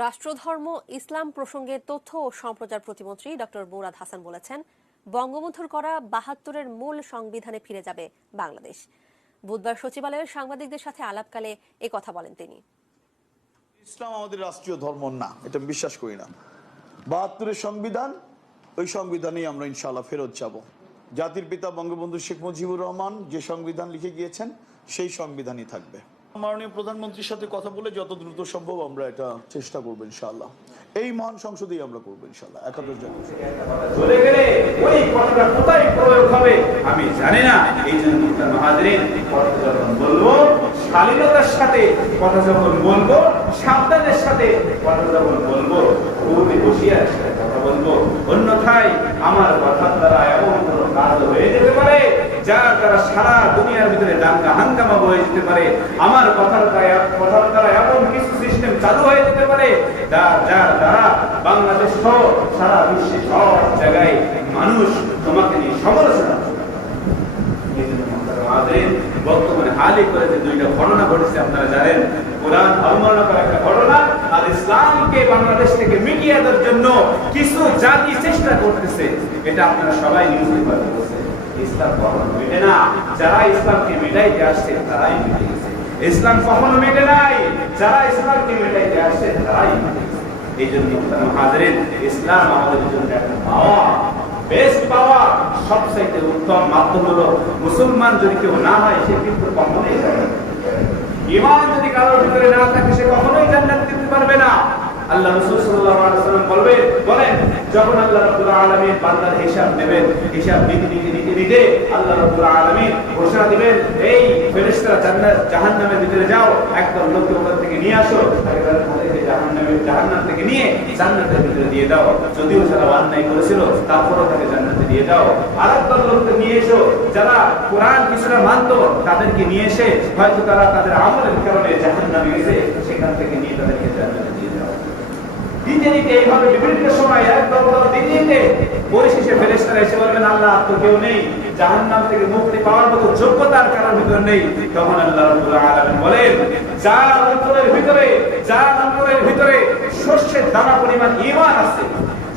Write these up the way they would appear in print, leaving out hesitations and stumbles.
রাষ্ট্রধর্ম ইসলাম প্রসঙ্গে তথ্য ও সম্প্রচার প্রতিমন্ত্রী ডক্টর মুরাদ হাসান বলেছেন, বঙ্গবন্ধুর করা ৭২-এর মূল সংবিধানে ফিরে যাবে বাংলাদেশ। বুধবার সচিবালয়ের সাংবাদিকদের সাথে আলাপকালে কথা বলেন তিনি। ইসলাম আমাদের রাষ্ট্রীয় ধর্ম না, এটা বিশ্বাস করি না। ৭২-এর সংবিধান, ওই সংবিধানেই আমরা ইনশাআল্লাহ ফেরত যাব। জাতির পিতা বঙ্গবন্ধু শেখ মুজিবুর রহমান যে সংবিধান লিখে গিয়েছেন সেই সংবিধানই থাকবে। মাননীয় প্রধানমন্ত্রীর সাথে কথা বলে যত দ্রুত সম্ভব আমরা এটা চেষ্টা করবো ইনশাআল্লাহ। এই মহান সংসদেই আমরা করবো ইনশাআল্লাহ। ৭১ জন চলে গেলে ওই কথাটা কোথায় প্রয়োগ হবে আমি জানি না। এই জন্য মহাজরিন কথা যখন বলবো, শালীনতার সাথে কথা যখন বলবো, সাবধানের সাথে কথা যখন বলবো, খুবই হুঁশিয়ার সাথে কথা বলবো। অন্যথায় আমার কথার দ্বারা এমন কোনো কাজ হয়ে যেতে পারে যার দ্বারা সারা দুনিয়ার ভিতরে দাঙ্গা হাঙ্গামা বয়ে যেতে পারে। আমার কথার দ্বারা এমন কিছু সিস্টেম চালু হয়ে যেতে পারে যার দ্বারা বাংলাদেশ সহ সারা বিশ্বে সব জায়গায় মানুষ তোমাকে নিয়ে সমালোচনা করবে। বর্তমানে হালই করে যে দুইটা ঘটনা ঘটেছে আপনারা জানেন, কোরআন অবমাননা করা একটা ঘটনা, আর ইসলামকে বাংলাদেশ থেকে মিটিয়ে দেওয়ার জন্য কিছু জাতি চেষ্টা করতেছে। এটা আপনারা সবাই নিউজে পাচ্ছেন। ইসলাম কখনো মেটে না, যারা ইসলামকে মেটাইতে আসছে তারাই মেটে গেছে। ইসলাম কখনো মেটে নাই, যারা ইসলামকে মেটাইতে আসছে তারাই মেটে গেছে। এই জন্য হাজারের ইসলাম আমাদের জন্য একটা পাওয়া, বেস্ট পাওয়া, সবচাইতে উত্তম মাধ্যম হলো মুসলমান যদি কেউ না হয় সে কিন্তু কখনোই জান্নাত, ঈমান যদি কারোর ভিতরে না থাকে সে কখনোই জান্নাত পেতে পারবে না। আল্লাহ রাসূল সাল্লাল্লাহু আলাইহি ওয়াসাল্লাম বলেন যখন আল্লাহ রাব্বুল আলামিন বান্দার হিসাব নেবেন, হিসাব নিতে আল্লাহ রাব্বুল আলামিন ঘোষণা দিবেন, এই ফেরেশতারা জান্নাত জাহান্নামের ভিতরে যাও, একদম লোককে ওখান থেকে নিয়ে আসো, তাকে জাহান্নাম থেকে নিয়ে জান্নাতের ভিতরে দিয়ে দাও। যদিও যারা অন্যায় করেছিল তারপরও তাকে জান্নাতে দিয়ে দাও। আরেকদল লোককে নিয়ে এসো যারা কোরআন কিছুটা মানতো, তাদেরকে নিয়ে এসে হয়তো তারা তাদের আমলের কারণে জাহান্নামে গেছে, সেখান থেকে নিয়ে তাদেরকে জান্নাতে দিয়ে দাও। দিতে দিতে এইভাবে বিভিন্ন সময় একদল দিতে দিতে পরিশেষে ফেরেশতারা এসে বলবেন, আল্লাহ তো কেউ নেই, জাহান্নাম থেকে মুক্তি পাওয়ার মতো যোগ্যতার কারণ ভিতর নেই। তখন আল্লাহ রাব্বুল আলামিন বলেন, যার অন্তরের ভিতরে শস্যের দানা পরিমাণ ঈমান আছে,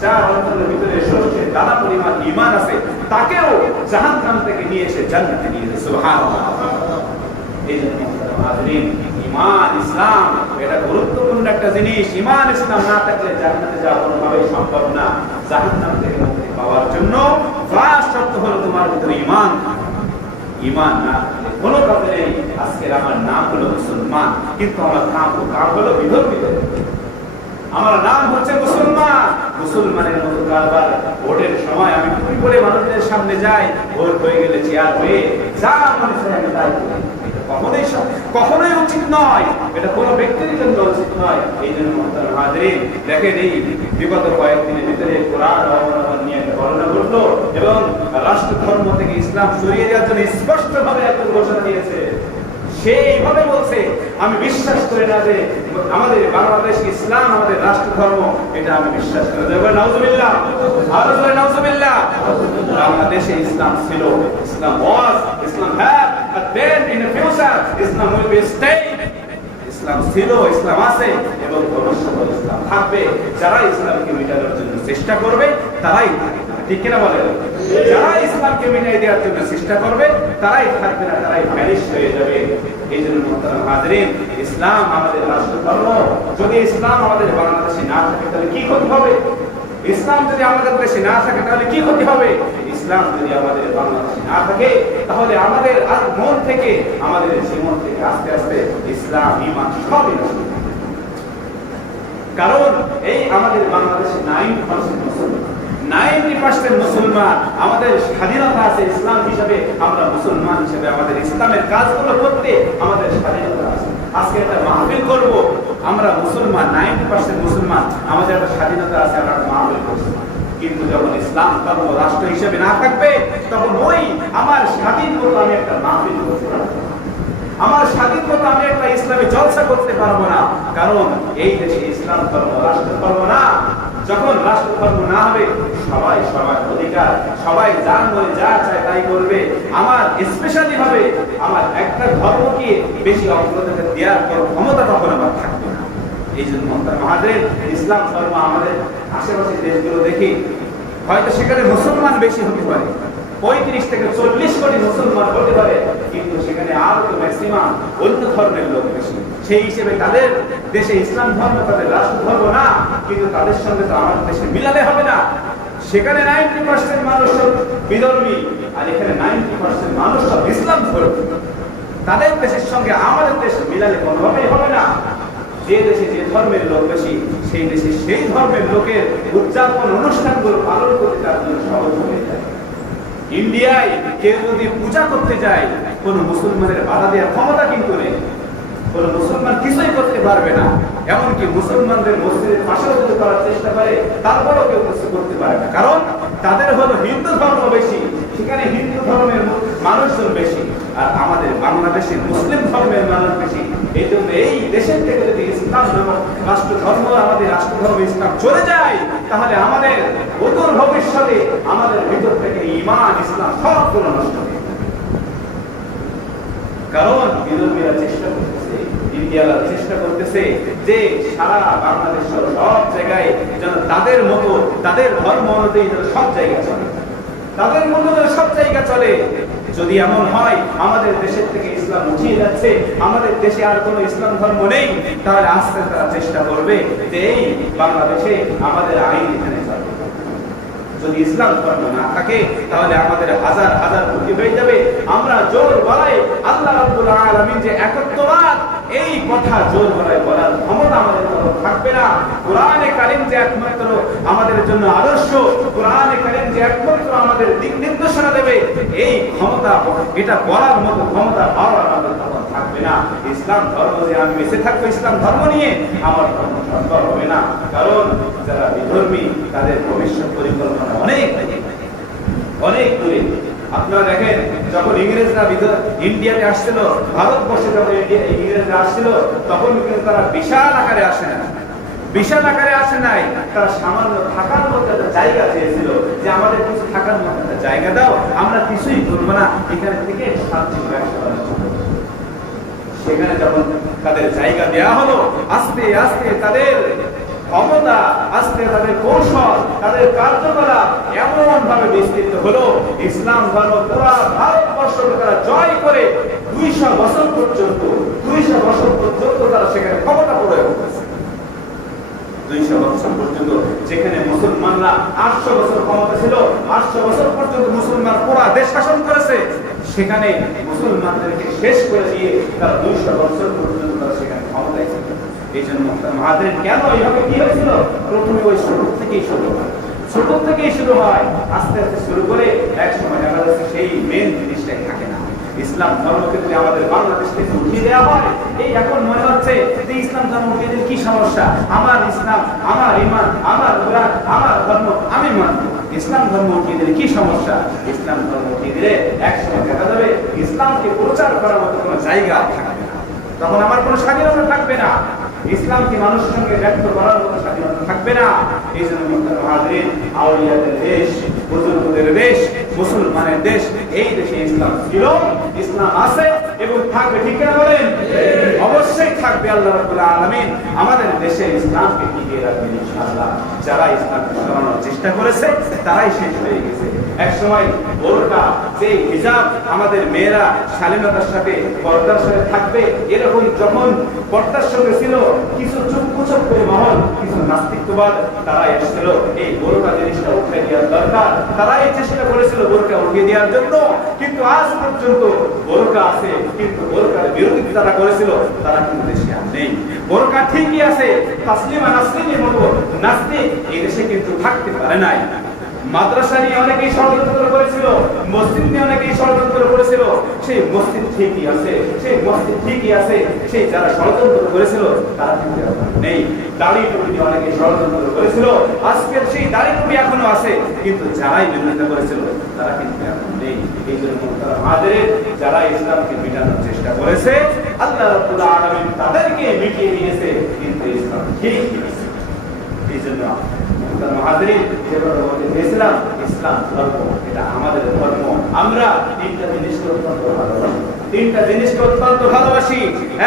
যার অন্তরের ভিতরে শস্যের দানা পরিমাণ ঈমান আছে, তাকেও জাহান্নাম থেকে নিয়ে এসে জান্নাতে নিয়ে যায়। সুবহানাল্লাহ। এই জন্য হাজরিন, ঈমান ইসলাম এটা গুরুত্বপূর্ণ একটা জিনিস। ঈমান ইসলাম না থাকলে জান্নাতে যাওয়া কোনোভাবেই সম্ভব না। জাহান্নাম থেকে মুক্তি পাওয়ার জন্য ফার্স্ট শর্ত হলো তোমার ভিতরে ঈমান। ঈমান না থাকলে কোনো কাজে নেই। আজকের আমার নাম হলো মুসলমান, কিন্তু আমার কাম হলো বিধর্মিত। আমার নাম হচ্ছে মুসলমান, মুসলমানের মতো কারবার। ভোটের সময় আমি টুপি পরে মানুষদের সামনে যাই, ভোট হয়ে গেলে চেয়ার হয়ে যা মানুষের আমি তাই করি। কখনোই উচিত নয়, এটা কোনো ব্যক্তির জন্য উচিত নয়। এই জন্য হাজরিন দেখেন, এই বিগত কয়েকদিনের ভিতরে কোরআন অবমাননা নিয়ে একটা ঘটনা ঘটলো এবং রাষ্ট্র ধর্ম থেকে ইসলাম সরিয়ে দেওয়ার জন্য স্পষ্টভাবে একটা ঘোষণা দিয়েছে। সেইভাবে বলছে, আমি বিশ্বাস করি না যে আমাদের বাংলাদেশ ইসলাম আমাদের রাষ্ট্র ধর্ম, এটা আমি বিশ্বাস করি না। নাউজুবিল্লাহ, আরো জোরে নাউজুবিল্লাহ। বাংলাদেশে ইসলাম ছিল, Islam was, Islam have, and then in the future Islam will be staying. ইসলাম ছিল, ইসলাম আছে এবং ভবিষ্যতে ইসলাম থাকবে। যারা ইসলামকে মিটানোর জন্য চেষ্টা করবে তারাই থাকবে, ঠিক কিনা বলেন? যারা ইসলামকে মিটাই দেওয়ার জন্য চেষ্টা করবে তারাই থাকবে না, তারাই ভ্যানিশ হয়ে যাবে। এই জন্য মুহতারাম হাজরিন, ইসলাম আমাদের রাষ্ট্র ধর্ম। যদি ইসলাম আমাদের বাংলাদেশে না থাকে তাহলে কি ক্ষতি হবে? ইসলাম যদি আমাদের দেশে না থাকে তাহলে কি ক্ষতি হবে? ইসলাম যদি আমাদের বাংলাদেশে না থাকে তাহলে আমাদের মন থেকে, আমাদের জীবন থেকে আস্তে আস্তে ইসলাম ঈমান সবই নষ্ট হবে। কারণ এই আমাদের বাংলাদেশে 90% মুসলমান, আমাদের স্বাধীনতা আছে ইসলাম হিসেবে, আমরা মুসলমান হিসেবে আমাদের ইসলামের কাজগুলো করতে আমাদের স্বাধীনতা আছে। আজকে একটা মাহফিল করব, আমরা মুসলমান, 90% মুসলমান, আমাদের একটা স্বাধীনতা আছে, আমরা মাহফিল করব। কিন্তু যখন ইসলাম ধর্ম রাষ্ট্র হিসেবে না থাকবে তখন ওই আমার স্বাধীন মতো আমি একটা মাহফিল করতে পারবো না, আমার স্বাধীন মতো আমি একটা ইসলামী জলসা করতে পারবো না। কারণ এই দেশে ইসলাম ধর্ম রাষ্ট্র ধর্ম না। যখন রাষ্ট্র ধর্ম না হবে সবাই সবার অধিকার, সবাই যার মনে যা চায় তাই করবে। আমার স্পেশালি ভাবে আমার একটা ধর্মকে বেশি অগ্রাধিকার দেওয়ার ক্ষমতা তখন আমার থাকবে না। এই জন্য মহাদের ইসলাম ধর্ম আমাদের আশেপাশের দেশগুলো দেখি, হয়তো সেখানে মুসলমান বেশি হতে পারে, 35 থেকে 40 কোটি মুসলমান হতে পারে, কিন্তু সেখানে আর তো ম্যাক্সিমাম অন্য ধর্মের লোক বেশি। সেই হিসেবে তাদের দেশে ইসলাম ধর্ম তাদের রাষ্ট্র ধর্ম না, কিন্তু তাদের সঙ্গে তো আমাদের দেশে মিলালে হবে না। সেখানে 90% মানুষ বিধর্মী, আর এখানে 90% মানুষ সব ইসলাম ধর্মী। তাদের দেশের সঙ্গে আমাদের দেশ মিলালে কোনোভাবেই হবে না। যে দেশে যে ধর্মের লোক বেশি, সেই দেশে সেই ধর্মের লোকের উদযাপন অনুষ্ঠানগুলো পালন করতে তার জন্য সহজ হয়ে যায়। ইন্ডিয়ায় কেউ যদি পূজা করতে যায়, কোন মুসলমানের বাধা দেওয়ার ক্ষমতা কিন্তু নেই, কোন মুসলমান কিছুই করতে পারবে না। এমনকি মুসলমানদের মসজিদের পাশেও যদি করার চেষ্টা করে, তারপরেও কেউ কিছু করতে পারে না, কারণ তাদের হলো হিন্দু ধর্ম বেশি, সেখানে হিন্দু ধর্মের মানুষজন বেশি, আর আমাদের বাংলাদেশে মুসলিম ধর্মের মানুষ বেশি। এই জন্য এই দেশের থেকে যদি ইসলাম রাষ্ট্র ধর্ম, আমাদের রাষ্ট্র ধর্ম ইসলাম চলে যায়, তাহলে আমাদের অদূর ভবিষ্যতে আমাদের ভিতর থেকে ঈমান ইসলাম সবগুলো নষ্ট হবে। কারণ বিরোধীরা চেষ্টা করতেছে, ইন্ডিয়ারা চেষ্টা করতেছে যে সারা বাংলাদেশ সব জায়গায় যেন তাদের মতো, তাদের ধর্ম অনুযায়ী যেন সব জায়গায় চলে, তাদের মতো যেন সব জায়গা চলে। যদি এমন হয় আমাদের দেশের থেকে ইসলাম উঠিয়ে যাচ্ছে, আমাদের দেশে আর কোনো ইসলাম ধর্ম নেই, তাহলে আস্তে তারা চেষ্টা করবে যে এই বাংলাদেশে আমাদের আইন এখানে চলে। যদি ইসলাম ধর্ম না থাকে, তাহলে আমাদের হাজার হাজার ক্ষতি হয়ে যাবে। আমরা জোর গলায় আল্লাহ রাব্বুল আলামিন যে একত্ববাদ, এই কথা জোর গলায় বলার ক্ষমতা আমাদের থাকবে না। কোরআনে কারীম যে একমাত্র আমাদের জন্য আদর্শ, কোরআনে কারীম যে একমাত্র আমাদের দিক নির্দেশনা দেবে, এই ক্ষমতা, এটা বলার মতো ক্ষমতা পাওয়ার আমাদের তখন থাকবে না। ইসলাম ধর্ম যে আমি বেঁচে থাকবো ইসলাম ধর্ম নিয়ে, আমার ধর্ম সম্ভব হবে না। কারণ যারা বিধর্মী, তাদের ভবিষ্যৎ পরিকল্পনা অনেক অনেক দূরে। আপনারা দেখেন, যখন ইংরেজরা ইন্ডিয়াতে আসছিল, ভারতবর্ষে যখন ইংরেজরা আসছিল, তখন কিন্তু তারা বিশাল আকারে আসে না, বিশাল আকারে আসে নাই। তারা সামান্য থাকার মতো একটা জায়গা চেয়েছিল, যে আমাদের কিছু থাকার মতো একটা জায়গা দাও, আমরা কিছুই করবো না, এখানে থেকে শান্তি ব্যবসা করা। সেখানে যখন তাদের জায়গা দেওয়া হলো, আস্তে আস্তে তাদের ক্ষমতা, আস্তে তাদের কৌশল, তাদের কার্যকলাপ এমন ভাবে বিস্তৃত হলো, ইসলাম ধর্ম পুরা ভারতবর্ষকে তারা জয় করে 200 বছর পর্যন্ত তারা সেখানে ক্ষমতা প্রয়োগ করেছে। 200 বছর পর্যন্ত যেখানে মুসলমানরা 800 বছর ক্ষমতা ছিল, 800 বছর পর্যন্ত মুসলমান পুরা দেশ শাসন করেছে, সেখানে মুসলমানদেরকে শেষ করে দিয়ে তারা 200 বছর পর্যন্ত তারা সেখানে ক্ষমতায় ছিল। এই জন্য মহাদের কেন এইভাবে কি হয়েছিল? প্রথমে ওই ছোট থেকেই শুরু হয়, আস্তে আস্তে শুরু করে এক সময় দেখা যাচ্ছে সেই মেন জিনিসটাই থাকে না। ইসলাম ধর্মকে যদি আমাদের বাংলাদেশ থেকে উঠিয়ে দেওয়া হয়, এই এখন মনে হচ্ছে যে ইসলাম ধর্ম উঠিয়ে কি সমস্যা, আমার ইসলাম, আমার ঈমান, আমার কোরআন, আমার ধর্ম আমি মানব, ইসলাম ধর্ম উঠিয়ে দিলে কি সমস্যা? ইসলাম ধর্ম উঠিয়ে দিলে এক সময় দেখা যাবে ইসলামকে প্রচার করার মতো কোনো জায়গা থাকবে না, তখন আমার কোনো স্বাধীনতা থাকবে না, ইসলামকে মানুষের সঙ্গে ব্যক্ত করার মতো স্বাধীনতা থাকবে না। এই জন্য মুহাজিরিন, আউলিয়াদের দেশ, বুজুর্গদের দেশ, মুসলমানের দেশ, এই দেশে ইসলাম ছিল, ইসলাম আছে এবং থাকবে। ঠিক না বলেন? অবশ্যই থাকবে। আল্লাহ রাব্বুল আলামিন আমাদের দেশে ইসলামকে টিকিয়ে রাখবেন ইনশাআল্লাহ। যারা ইসলামকে সরানোর চেষ্টা করেছে তারাই শেষ হয়ে গেছে। এক সময় বোরকা, যে হিজাব আমাদের মেয়েরা শালীনতার সাথে পর্দার সাথে থাকবে, এরকম যখন পর্দার সঙ্গে ছিল, কিছু চুপচাপ মহল, কিছু নাস্তিকবাদ, তারা এসেছিল এই বোরকা জিনিসটা উঠিয়ে দেওয়ার দরকার, তারাই চেষ্টা করেছিল বোরকা উঠিয়ে দেওয়ার জন্য। কিন্তু আজ পর্যন্ত বোরকা আছে, কিন্তু বোরকার বিরোধিতা যারা করেছিল তারা কিন্তু দেশে আর নেই। বোরকা ঠিকই আছে, তাসলিমা নাসরিনের মতো নাস্তিক এই দেশে কিন্তু থাকতে পারে নাই। মাদ্রাসা নিয়ে অনেকেই ষড়যন্ত্র করেছিল, মসজিদ নিয়ে অনেকেই ষড়যন্ত্র করেছিল, সেই মসজিদ ঠিকই আছে, সেই মসজিদ ঠিকই আছে, সেই যারা ষড়যন্ত্র করেছিল তারা কিন্তু নেই। দাড়ি টুপি নিয়ে অনেকেই ষড়যন্ত্র করেছিল, আজকের সেই দাড়ি টুপি এখনো আছে, কিন্তু যারাই বিরোধিতা করেছিল তারা কিন্তু এখন নেই। এই জন্য তারা আমাদের যারা ইসলামকে মিটানোর চেষ্টা করেছে, আল্লাহ রাব্বুল আলামিন তাদেরকে মিটিয়ে দিয়েছে, কিন্তু ইসলাম ঠিকই আছে। এই জন্য ইসলাম ধর্ম এটা আমাদের ধর্ম। আমরা তিনটা জিনিসকে অত্যন্ত ভালোবাসি।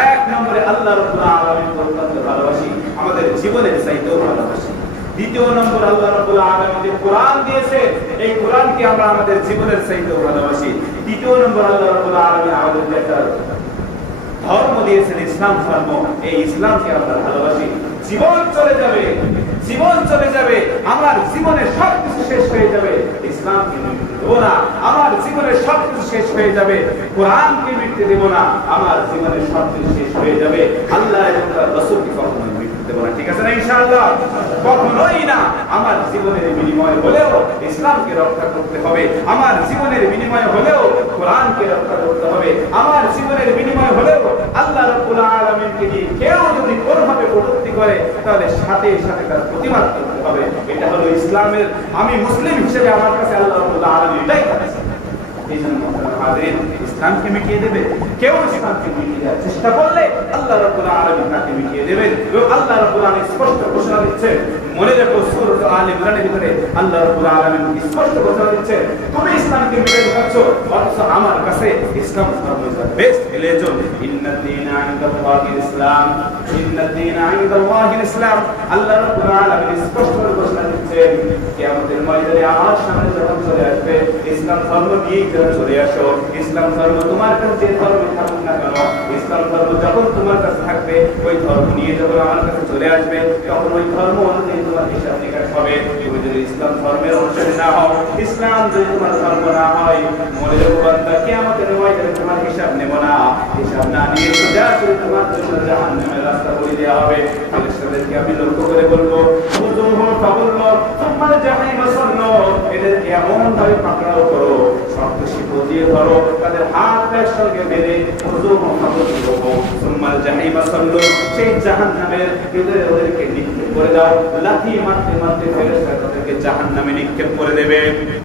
এক নম্বরে আল্লাহ রাব্বুল আলামিনকে অত্যন্ত ভালোবাসি, আমাদের জীবনের চাইতেও ভালোবাসি। দ্বিতীয় নম্বর, আল্লাহ রাব্বুল আলামিন যে কোরআন দিয়েছে, এই কোরআনকে আমরা আমাদের জীবনের চাইতেও ভালোবাসি। তৃতীয় নম্বর, আল্লাহ রাব্বুল আলামিন আমাদের একটা ধর্ম দিয়েছেন, ইসলাম ধর্ম, এই ইসলামকে আমরা ভালোবাসি। জীবন চলে যাবে, জীবন চলে যাবে, আমার জীবনের সবকিছু শেষ হয়ে যাবে, ইসলামকে মৃত্যু দেব না। আমার জীবনের সবকিছু শেষ হয়ে যাবে, কোরআনকে মৃত্যু দেব না। আমার জীবনের সবকিছু শেষ হয়ে যাবে, আল্লাহ এবং তার রাসূলকে কখনোই মৃত্যু দেব না। ঠিক আছে না ইনশাআল্লাহ? কখনোই না। আমার জীবনের বিনিময় হলেও ইসলামকে রক্ষা করতে হবে, আমার জীবনের বিনিময় হলেও কোরআনকে রক্ষা করতে হবে, আমার জীবনের বিনিময় হলেও আল্লাহ রাব্বুল আলামিনকে দিয়ে কেউ যদি কোনোভাবে কটূক্তি করে তাহলে সাথে সাথে তার প্রতিবাদ করতে হবে। এটা হলো ইসলামের, আমি মুসলিম হিসেবে আমার কাছে আল্লাহ রাব্বুল আলামিন এটাই করেছেন। এই জন্য আমাদের ইসলামকে মিটিয়ে দেবে, কেউ ইসলামকে মিটিয়ে দেওয়ার চেষ্টা করলে আল্লাহ রাব্বুল আলামিন তাকে মিটিয়ে দেবেন। এবং আল্লাহ রাব্বুল আলামিন স্পষ্ট ঘোষণা দিচ্ছেন, মনে রাখো সূরা আলে ইমরানের ভিতরে আল্লাহ রাব্বুল আলামিন স্পষ্ট ঘোষণা দিচ্ছেন, তুমি ইসলামকে মিটিয়ে দিচ্ছ, অথচ আমার কাছে ইসলাম ধর্ম ইজ দ্য বেস্ট রিলিজিয়ন। ইন্নাদ দীনা ইনদাল্লাহিল ইসলাম, ইন্নাদ দীনা ইনদাল্লাহিল ইসলাম। আল্লাহ রাব্বুল আলামিন স্পষ্ট ঘোষণা দিচ্ছেন, কিয়ামতের ময়দানে আমার সামনে যখন চলে আসবে, ইসলাম ধর্ম নিয়ে চলে আসো। ইসলাম ধর্ম তোমার কাছে যে ধর্ম থাকুক না কেন, ইসলাম ধর্ম যখন তোমার কাছে থাকবে, ওই ধর্ম নিয়ে যখন আমার কাছে চলে আসবে, তখন ওই ধর্ম অনুযায়ী তোমার হিসাব নিকাশ হবে। তুমি যদি ইসলাম ধর্মের অনুসারী না হও, ইসলাম যদি তোমার ধর্ম না হয়, মনে রেখো বান্দা, কিয়ামতের ময়দানে তোমার হিসাব নেব না। হিসাব না নিয়ে সোজা করে তোমার জন্য জাহান্নামের রাস্তা বলে দেওয়া হবে। ফেরেশতাদেরকে আমি লক্ষ্য করে বলবো, খুযুহু ফাগুল্লু সুম্মা জাহিমা সাল্লু, এদেরকে এমন ভাবে পাকড়াও করো, শক্ত শিকল দিয়ে ধরো, তাদের হাত পা সঙ্গে বেঁধে খুযুহু ফাগুল্লু সুম্মা জাহিমা সাল্লু, সেই জাহান্নামের ভিতরে ওদেরকে নিক্ষেপ করে দাও। লাথি মারতে মারতে ফেরেশতা তাদেরকে জাহান্নামে নিক্ষেপ করে দেবে।